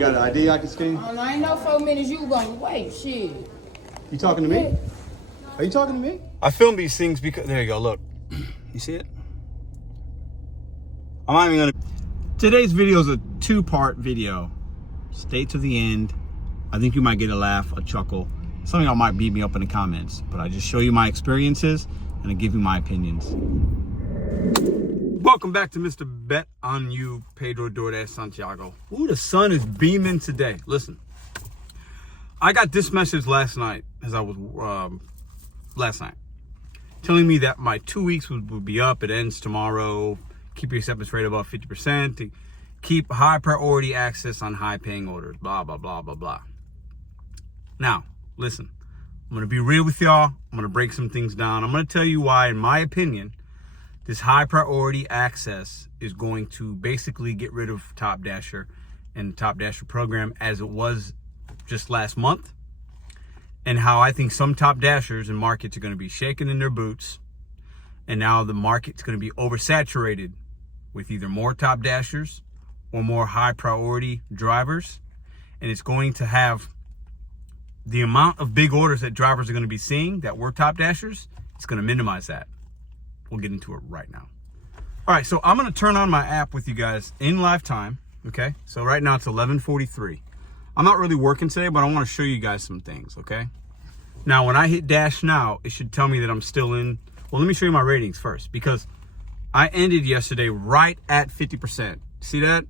got an ID I can scan? I ain't no 4 minutes you gonna wait, shit. You talking to me? Are you talking to me? I film these things because, there you go, look. You see it? I'm not even gonna. Today's video is a two-part video. Stay to the end. I think you might get a laugh, a chuckle. Some of y'all might beat me up in the comments, but I just show you my experiences and I give you my opinions. Welcome back to Mr.BetonYou, Pedro Doordash Santiago. Ooh, the sun is beaming today. Listen, I got this message last night as I was, telling me that my 2 weeks would be up. It ends tomorrow. Keep your acceptance rate above 50%. To keep high priority access on high paying orders. Blah, blah, blah, blah, blah. Now, listen, I'm going to be real with y'all. I'm going to break some things down. I'm going to tell you why, in my opinion, this high priority access is going to basically get rid of Top Dasher and the Top Dasher program as it was just last month. And how I think some Top Dashers and markets are going to be shaking in their boots. And now the market's going to be oversaturated with either more Top Dashers or more high priority drivers. And it's going to have the amount of big orders that drivers are going to be seeing that were Top Dashers. It's going to minimize that. We'll get into it right now. All right, so I'm going to turn on my app with you guys in live time. Okay, so right now it's 11:43. I'm not really working today, but I want to show you guys some things, okay? Now, when I hit dash now, it should tell me that I'm still in. Well, let me show you my ratings first, because I ended yesterday right at 50%. See that?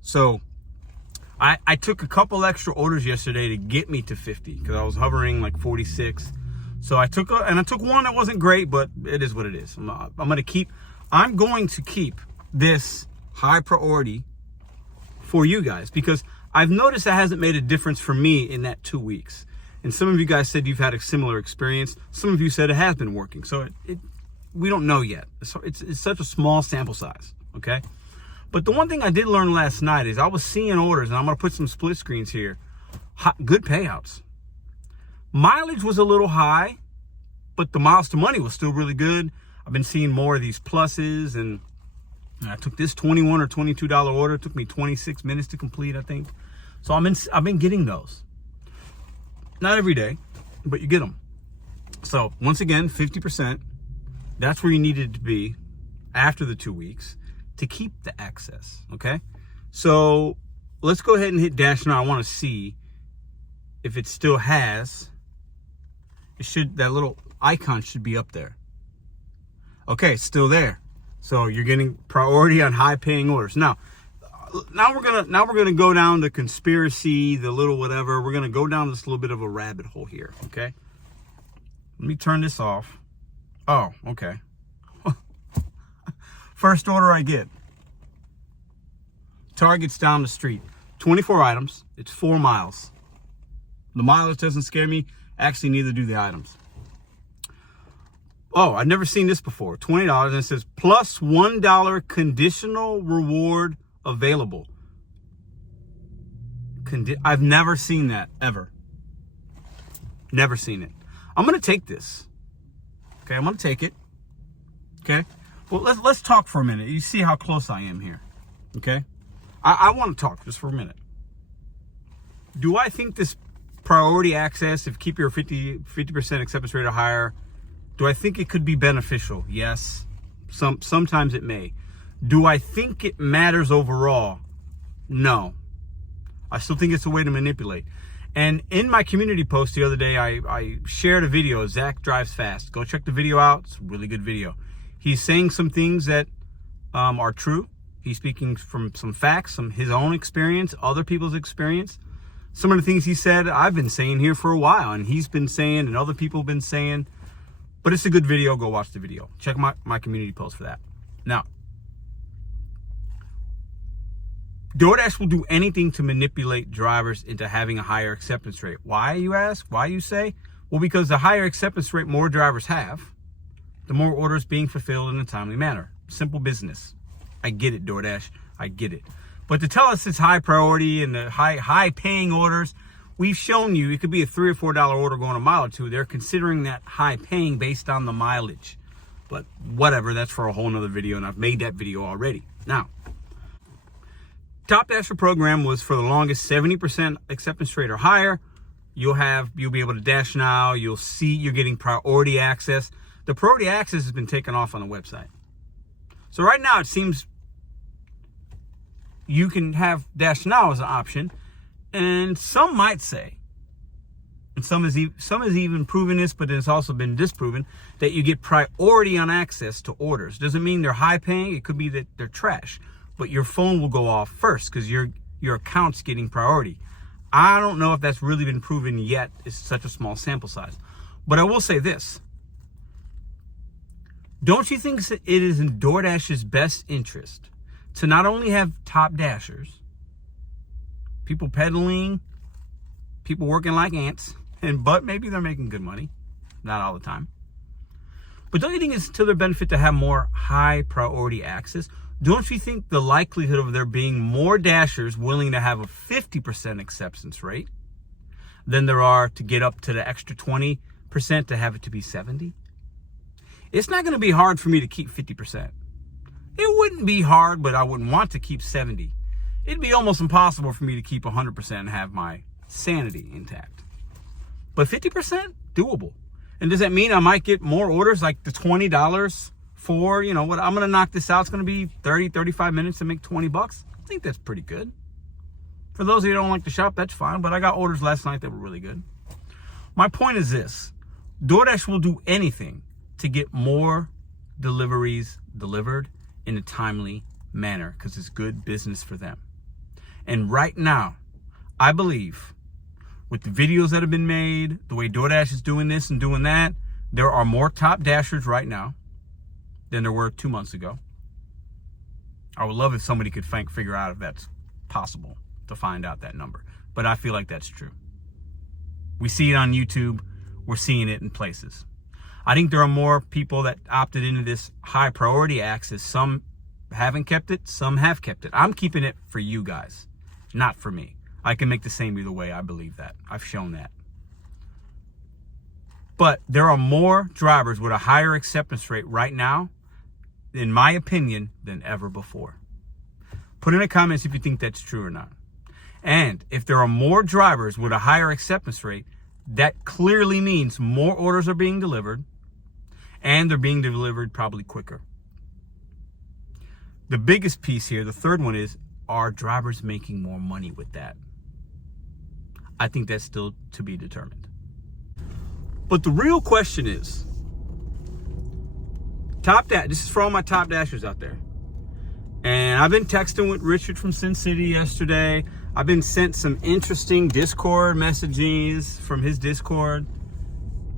So I took a couple extra orders yesterday to get me to 50, because I was hovering like 46. So I took one that wasn't great, but it is what it is. I'm going to keep this high priority for you guys, because I've noticed that hasn't made a difference for me in that 2 weeks. And some of you guys said you've had a similar experience. Some of you said it has been working. So we don't know yet. It's such a small sample size, okay? But the one thing I did learn last night is I was seeing orders, and I'm going to put some split screens here. Good payouts. Mileage was a little high, but the miles to money was still really good. I've been seeing more of these pluses, and I took this $21 or $22 order. It took me 26 minutes to complete, I think. So I've been getting those. Not every day, but you get them. So once again, 50%. That's where you needed to be after the 2 weeks to keep the access, okay? So let's go ahead and hit dash now. I want to see if it still has. That little icon should be up there. Okay, it's still there. So you're getting priority on high paying orders. Now we're gonna go down the conspiracy, the little whatever. We're gonna go down this little bit of a rabbit hole here, okay? Let me turn this off. Oh, okay. First order I get. Target's down the street. 24 items. It's 4 miles. The mileage doesn't scare me. Actually, neither do the items. Oh, I've never seen this before. $20, and it says plus $1 conditional reward available. I've never seen that, ever. Never seen it. I'm going to take this. Okay, I'm going to take it. Okay. Well, let's talk for a minute. You see how close I am here. Okay. I want to talk just for a minute. Do I think this priority access, if keep your 50% acceptance rate or higher, do I think it could be beneficial? Yes. Sometimes it may. Do I think it matters overall? No. I still think it's a way to manipulate. And in my community post the other day, I shared a video. Zach Drives Fast. Go check the video out. It's a really good video. He's saying some things that are true. He's speaking from some facts, his own experience, other people's experience. Some of the things he said, I've been saying here for a while, and he's been saying, and other people have been saying. But it's a good video. Go watch the video. Check my community post for that. Now, DoorDash will do anything to manipulate drivers into having a higher acceptance rate. Why, you ask? Why, you say? Well, because the higher acceptance rate more drivers have, the more orders being fulfilled in a timely manner. Simple business. I get it, DoorDash. I get it. But to tell us it's high priority and the high paying orders, we've shown you it could be a $3 or $4 order going a mile or two. They're considering that high paying based on the mileage. But whatever, that's for a whole nother video, and I've made that video already. Now, Top Dasher program was for the longest 70% acceptance rate or higher. You'll be able to dash now. You'll see you're getting priority access. The priority access has been taken off on the website. So right now it seems you can have dash now as an option. And some might say, and some has even proven this, but it's also been disproven, that you get priority on access to orders. Doesn't mean they're high paying. It could be that they're trash, but your phone will go off first because your account's getting priority. I don't know if that's really been proven yet. It's such a small sample size. But I will say this. Don't you think it is in DoorDash's best interest to not only have top dashers, people peddling, people working like ants, but maybe they're making good money, not all the time. But don't you think it's to their benefit to have more high priority access? Don't you think the likelihood of there being more dashers willing to have a 50% acceptance rate than there are to get up to the extra 20% to have it to be 70%? It's not going to be hard for me to keep 50%. It wouldn't be hard, but I wouldn't want to keep 70%. It'd be almost impossible for me to keep 100% and have my sanity intact. But 50%, doable. And does that mean I might get more orders, like the $20 for, what I'm going to knock this out? It's going to be 30, 35 minutes to make $20. I think that's pretty good. For those of you who don't like to shop, that's fine. But I got orders last night that were really good. My point is this. DoorDash will do anything to get more deliveries delivered in a timely manner because it's good business for them. And right now, I believe with the videos that have been made, the way DoorDash is doing this and doing that, there are more top dashers right now than there were 2 months ago. I would love if somebody could figure out if that's possible to find out that number. But I feel like that's true. We see it on YouTube. We're seeing it in places. I think there are more people that opted into this high priority access. Some haven't kept it. Some have kept it. I'm keeping it for you guys, not for me. I can make the same either way. I believe that. I've shown that. But there are more drivers with a higher acceptance rate right now, in my opinion, than ever before. Put in the comments if you think that's true or not. And if there are more drivers with a higher acceptance rate, that clearly means more orders are being delivered, and they're being delivered probably quicker. The biggest piece here, the third one, is, are drivers making more money with that? I think that's still to be determined. But the real question is, this is for all my top dashers out there. And I've been texting with Richard from Sin City yesterday. I've been sent some interesting Discord messages from his Discord.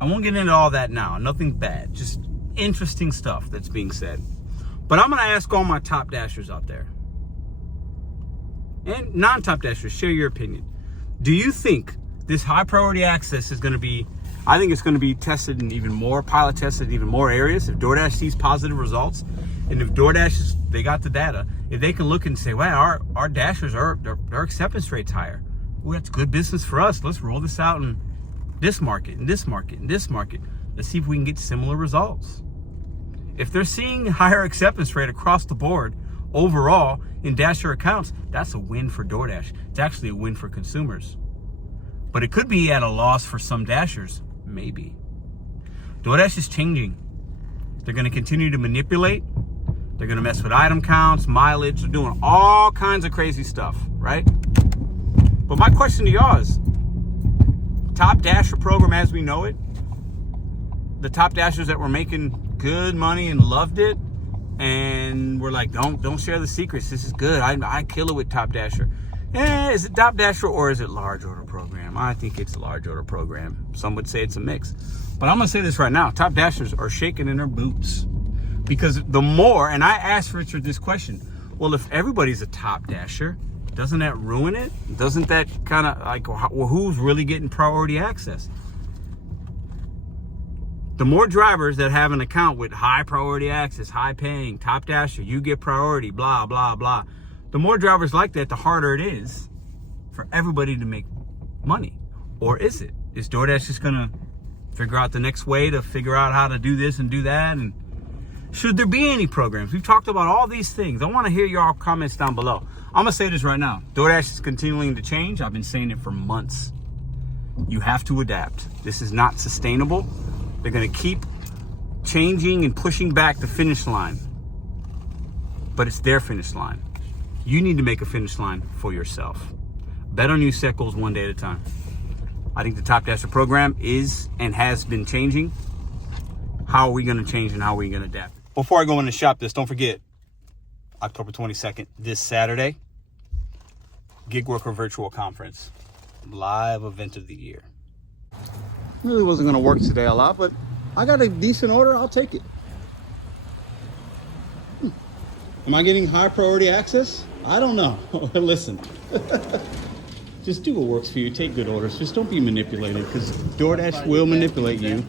I won't get into all that now. Nothing bad. Just interesting stuff that's being said. But I'm going to ask all my top dashers out there, and non-top dashers, share your opinion. Do you think this high priority access is going to be, I think it's going to be tested in even more, pilot tested in even more areas. If DoorDash sees positive results, and if DoorDash, they got the data, if they can look and say, wow, our dashers, their acceptance rate's higher. Well, that's good business for us. Let's roll this out in this market, in this market, in this market. Let's see if we can get similar results. If they're seeing higher acceptance rate across the board, overall, in Dasher accounts, that's a win for DoorDash. It's actually a win for consumers. But it could be at a loss for some Dashers, maybe. DoorDash is changing. They're going to continue to manipulate. They're going to mess with item counts, mileage. They're doing all kinds of crazy stuff, right? But my question to y'all is, top Dasher program as we know it, the top Dashers that were making good money and loved it, and we're like, don't share the secrets. This is good. I kill it with Top Dasher. Is it Top Dasher or is it large order program? I think it's a large order program. Some would say it's a mix. But I'm going to say this right now. Top Dashers are shaking in their boots. Because the more, and I asked Richard this question, well, if everybody's a Top Dasher, doesn't that ruin it? Doesn't that kind of like, well, who's really getting priority access? The more drivers that have an account with high priority access, high paying, Top Dasher, you get priority, blah, blah, blah. The more drivers like that, the harder it is for everybody to make money. Or is it? Is DoorDash just going to figure out the next way to figure out how to do this and do that? And Should there be any programs? We've talked about all these things. I want to hear your comments down below. I'm going to say this right now. DoorDash is continuing to change. I've been saying it for months. You have to adapt. This is not sustainable. They're going to keep changing and pushing back the finish line. But it's their finish line. You need to make a finish line for yourself. Bet on you set goals one day at a time. I think the Top Dasher program is and has been changing. How are we going to change and how are we going to adapt? Before I go in and shop this, don't forget, October 22nd, this Saturday, Gig Worker Virtual Conference, live event of the year. Really wasn't going to work today a lot, but I got a decent order. I'll take it. Am I getting high priority access? I don't know. Listen, just do what works for you. Take good orders. Just don't be manipulated, because DoorDash will manipulate you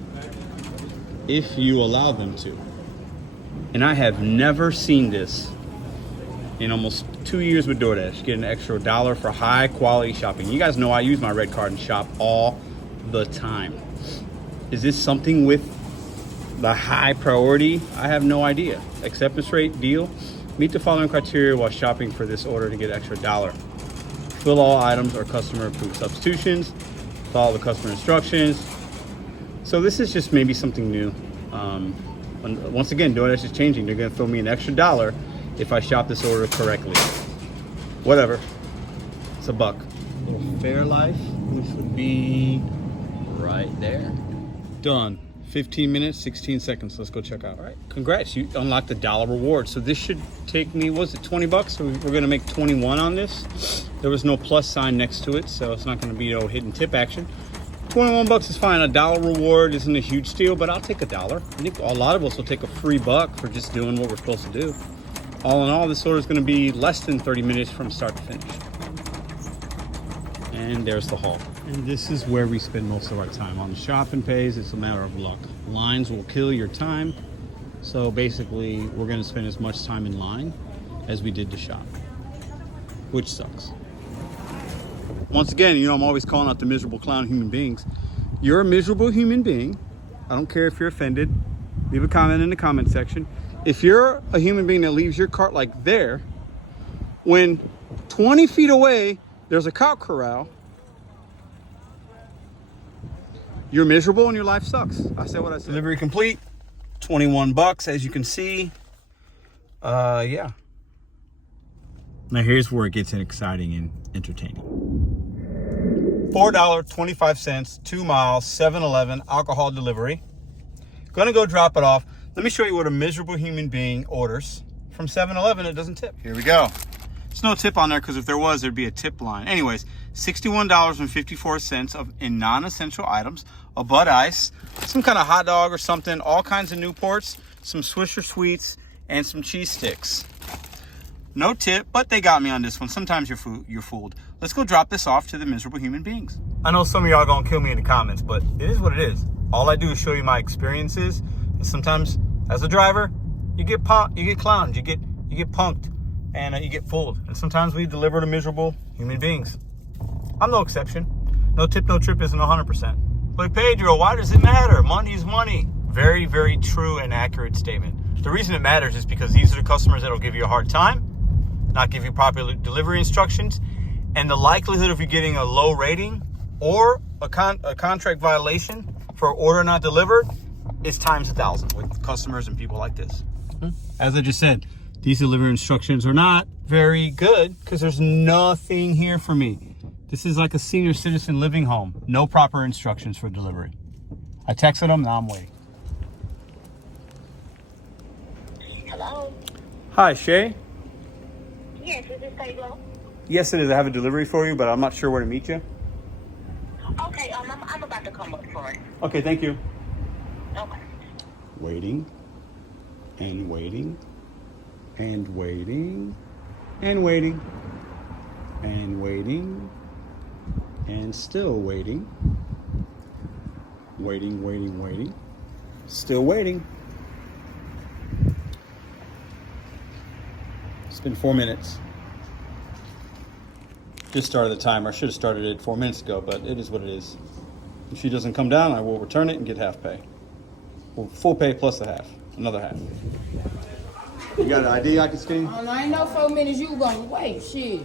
if you allow them to. And I have never seen this in almost 2 years with DoorDash, get an extra $1 for high quality shopping. You guys know I use my red card and shop all the time. Is this something with the high priority? I have no idea. Acceptance rate, deal. Meet the following criteria while shopping for this order to get an extra $1. Fill all items or customer approved substitutions. Follow the customer instructions. So this is just maybe something new. Once again, DoorDash is changing. They're going to throw me an extra $1 if I shop this order correctly. Whatever. It's $1. Little Fairlife, which would be right there. Done. 15 minutes, 16 seconds. Let's go check out. All right. Congrats. You unlocked the $1 reward. So this should take me, was it $20? So we're going to make 21 on this. There was no plus sign next to it, so it's not going to be no hidden tip action. 21 bucks is fine. $1 reward isn't a huge steal, but I'll take $1. I think a lot of us will take a free $1 for just doing what we're supposed to do. All in all, this order is going to be less than 30 minutes from start to finish. And there's the haul. And this is where we spend most of our time. On the shopping pays, it's a matter of luck. Lines will kill your time. So basically, we're going to spend as much time in line as we did to shop, which sucks. Once again, you know, I'm always calling out the miserable clown human beings. You're a miserable human being. I don't care if you're offended. Leave a comment in the comment section. If you're a human being that leaves your cart like there, when 20 feet away, there's a cow corral, you're miserable and your life sucks. I said what I said. Delivery complete. 21 bucks, as you can see. Yeah. Now here's where it gets exciting and entertaining. $4.25, 2 miles, 7-Eleven, alcohol delivery. Gonna go drop it off. Let me show you what a miserable human being orders from 7-Eleven. It doesn't tip. Here we go. There's no tip on there, because if there was, there'd be a tip line. Anyways, $61.54 in non-essential items, a Bud Ice, some kind of hot dog or something, all kinds of Newports, some Swisher Sweets, and some cheese sticks. No tip, but they got me on this one. Sometimes you're fooled. Let's go drop this off to the miserable human beings. I know some of y'all gonna kill me in the comments, but it is what it is. All I do is show you my experiences, and sometimes as a driver, you get clowned, you get punked, and you get fooled. And sometimes we deliver to miserable human beings. I'm no exception. No tip, no trip isn't 100%. But Pedro, why does it matter? Money is money. Very, very true and accurate statement. The reason it matters is because these are the customers that'll give you a hard time, not give you proper delivery instructions, and the likelihood of you getting a low rating or a contract violation for an order not delivered is times 1,000 with customers and people like this. As I just said, these delivery instructions are not very good because there's nothing here for me. This is like a senior citizen living home. No proper instructions for delivery. I texted them, now I'm waiting. Hello? Hi, Shay. Yes, is this Pedro? Yes, it is. I have a delivery for you, but I'm not sure where to meet you. Okay, I'm about to come up for it. Okay, thank you. Okay. Waiting and waiting and waiting and waiting and waiting and still waiting. Waiting. Still waiting. It's been 4 minutes. Just started the timer. I should have started it 4 minutes ago, but it is what it is. If she doesn't come down, I will return it and get half pay. Well, full pay plus the half. Another half. You got an ID I can scan? Oh, no, ain't no 4 minutes you gonna wait, shit.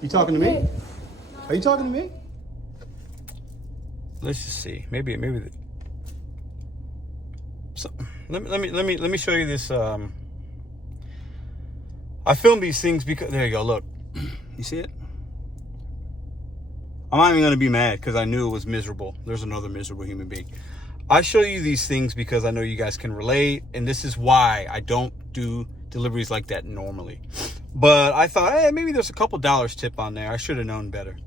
You talking to me? Are you talking to me? Let's just see. Maybe. So, let me show you this. I filmed these things because there you go. Look, you see it? I'm not even gonna be mad because I knew it was miserable. There's another miserable human being. I show you these things because I know you guys can relate, and this is why I don't do deliveries like that normally. But I thought, hey, maybe there's a couple dollars tip on there. I should have known better.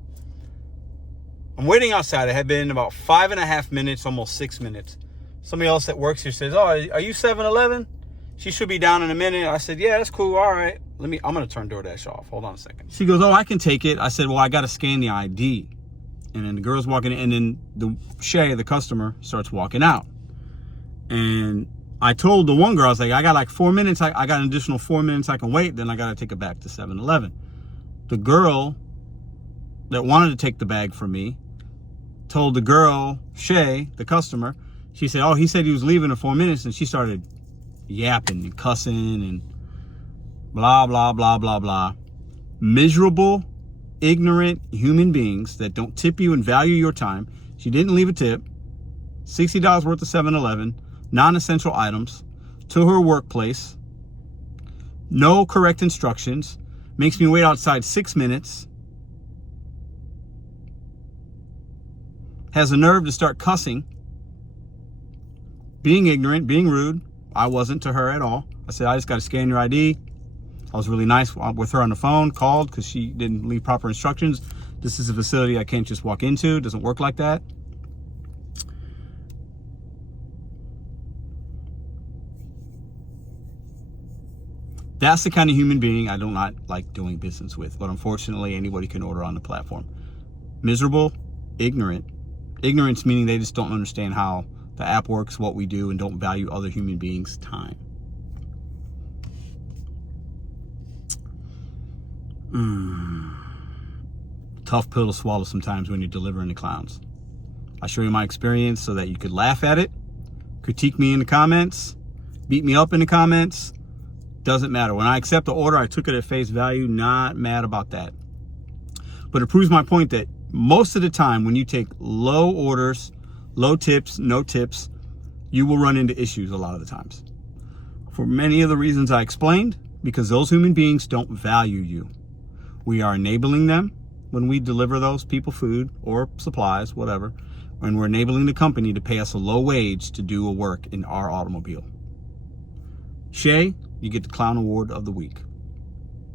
I'm waiting outside. I have been about 5.5 minutes, almost 6 minutes. Somebody else that works here says, oh, are you 7-Eleven? She should be down in a minute. I said, yeah, that's cool. All right. I'm going to turn DoorDash off. Hold on a second. She goes, oh, I can take it. I said, well, I got to scan the ID. And then the girl's walking in, and then the customer, starts walking out. And I told the one girl, I was like, I got like 4 minutes. I got an additional 4 minutes I can wait. Then I got to take it back to 7-Eleven. The girl that wanted to take the bag from me told the girl, Shay, the customer, she said, oh, he said he was leaving in 4 minutes. And she started yapping and cussing and blah, blah, blah, blah, blah. Miserable, ignorant human beings that don't tip you and value your time. She didn't leave a tip. $60 worth of 7-Eleven, non-essential items, to her workplace. No correct instructions. Makes me wait outside 6 minutes. Has the nerve to start cussing. Being ignorant, being rude. I wasn't to her at all. I said, I just got to scan your ID. I was really nice with her on the phone, called because she didn't leave proper instructions. This is a facility I can't just walk into. It doesn't work like that. That's the kind of human being I do not like doing business with. But unfortunately, anybody can order on the platform. Miserable, ignorant. Ignorance meaning they just don't understand how the app works, what we do, and don't value other human beings' time. Tough pill to swallow sometimes when you're delivering to clowns. I show you my experience so that you could laugh at it, critique me in the comments, beat me up in the comments. Doesn't matter. When I accept the order, I took it at face value. Not mad about that. But it proves my point that most of the time when you take low orders, low tips, no tips, you will run into issues a lot of the times. For many of the reasons I explained, because those human beings don't value you. We are enabling them when we deliver those people food or supplies, whatever, and we're enabling the company to pay us a low wage to do a work in our automobile. Shay, you get the Clown Award of the Week.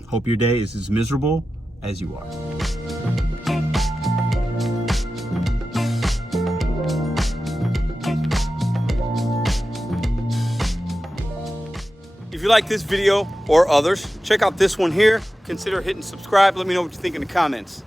Hope your day is as miserable as you are. If you like this video or others, check out this one here. Consider hitting subscribe. Let me know what you think in the comments.